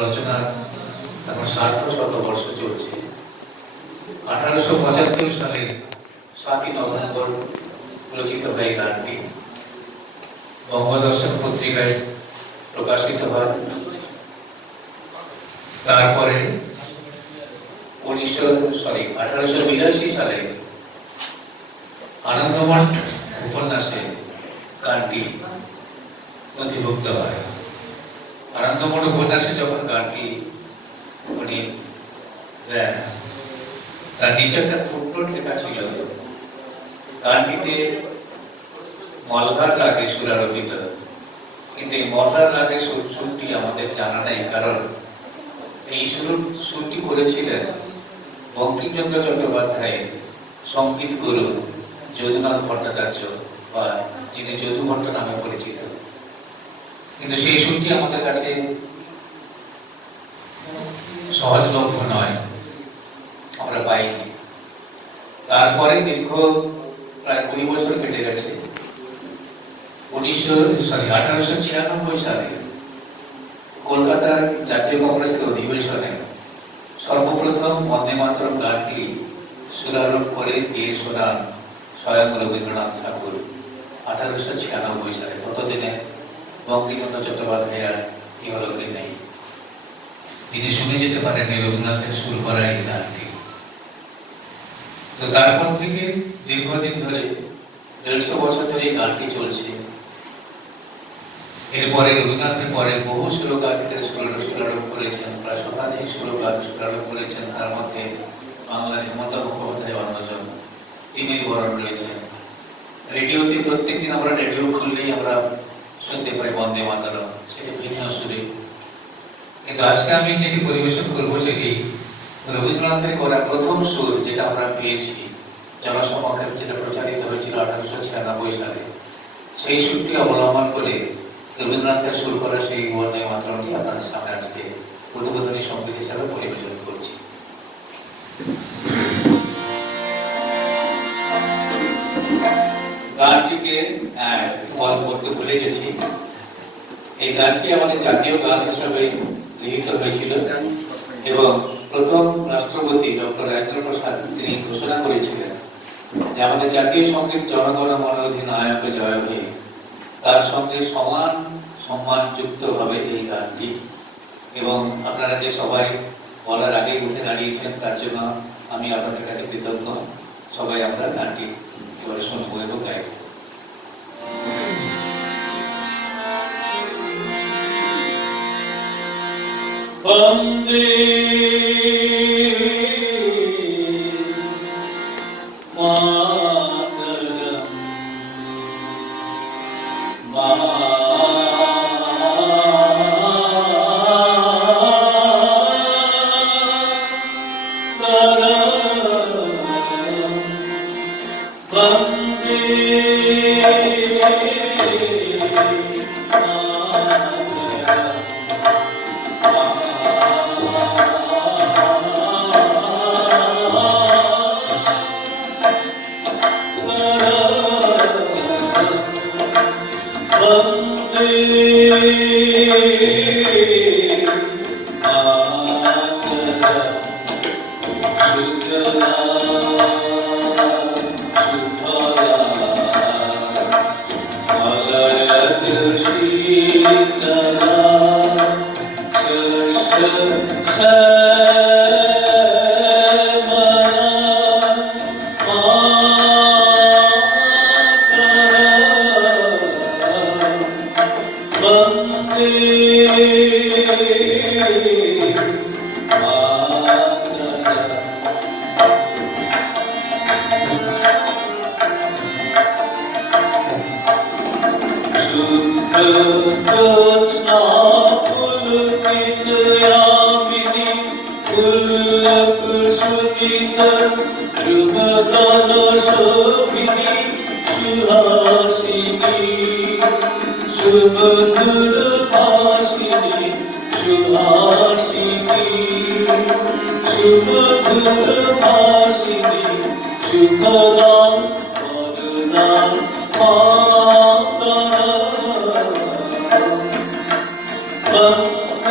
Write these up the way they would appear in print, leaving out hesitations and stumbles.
রচনার এখন সার্ধ-শতবর্ষ চলছে। 1875 সালের 7ই নভেম্বর রচিত হয় এই গানটি। বঙ্গদর্শন পত্রিকায় প্রকাশিত হয়। তারপরে 1882 সালে আনন্দমঠ উপন্যাসে গানটি নথিভুক্ত হয়। আনন্দমঠ উপন্যাসে যখন গানটি উনি দেন, তার নিচে একটা ফুটনোট লেখা ছিল, গানটিতে মলহার রাগে সুরারোপিত। কিন্তু এই মলহার রাগের সুরটি আমাদের জানা নেই, কারণ এই সুরটি করেছিলেন বঙ্কিমচন্দ্র চট্টোপাধ্যায়ের সংগীত গুরু যদুনাথ ভট্টাচার্য, বা যিনি যদু ভট্ট নামে পরিচিত। কিন্তু সেই সুরটি আমাদের কাছে সহজলভ্য নয়, আমরা পাইনি। তারপরে দীর্ঘ প্রায় 20 বছর কেটে গেছে। 1896 সালে কলকাতার জাতীয় কংগ্রেসের অধিবেশনে সর্বপ্রথম বন্দে মাতরম গানটি সুরারোপ করে দিয়ে শোনান স্বয়ং রবীন্দ্রনাথ ঠাকুর 1896 সালে। ততদিনে বঙ্কিমচন্দ্র চট্টোপাধ্যায় আর ইহলোকে নেই, তিনি শুনে যেতে পারেননি রবীন্দ্রনাথের সুর করা এই গানটি। তো তারপর থেকে দীর্ঘদিন ধরে 150 বছর ধরে এই গানটি চলছে। এরপরে রবীন্দ্রনাথের পরে বহু সুরকারদের সুরারোপ করেছেন, প্রায় শতাধিক সুরকার সুরারোপ করেছেন। তার মধ্যে বাংলার হেমন্ত মুখোপাধ্যায় অন্যজন, তিনি বরণ রয়েছেন। রেডিওতে প্রত্যেকদিন আমরা রেডিও খুললেই আমরা শুনতে পাই বন্দে মাতরম, সেটি ভিন্ন সুরে। কিন্তু আজকে আমি যেটি পরিবেশন করবো সেটি রবীন্দ্রনাথের করা প্রথম সুর, যেটা আমরা পেয়েছি জনসমক্ষে, যেটা প্রচারিত হয়েছিল 1896 সালে। সেই সুরটি অবলম্বন করে রবীন্দ্রনাথের সুর করা সেই বন্দে মাতরমটি আপনাদের সামনে আজকে উদ্বোধনী সঙ্গীত হিসাবে পরিবেশন করছি। গানটিকে করতে ভুলে গেছি। এই গানটি আমাদের জাতীয় গান হিসাবে গৃহীত হয়েছিল এবং প্রথম রাষ্ট্রপতি ডক্টর রাজেন্দ্র প্রসাদ তিনি ঘোষণা করেছিলেন যে আমাদের জাতীয় সঙ্গীত জনগণ মন অধিনায়ক জয় হে, তার সঙ্গে সমান সম্মানযুক্ত ভাবে এই গানটি। এবং আপনারা যে সবাই বলার আগে উঠে দাঁড়িয়েছেন, তার জন্য আমি আপনাদের কাছে কৃতজ্ঞ। সবাই আমরা গানটি এবারে শুনবো এবং গাইব। বন্দে মাতরম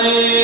Vande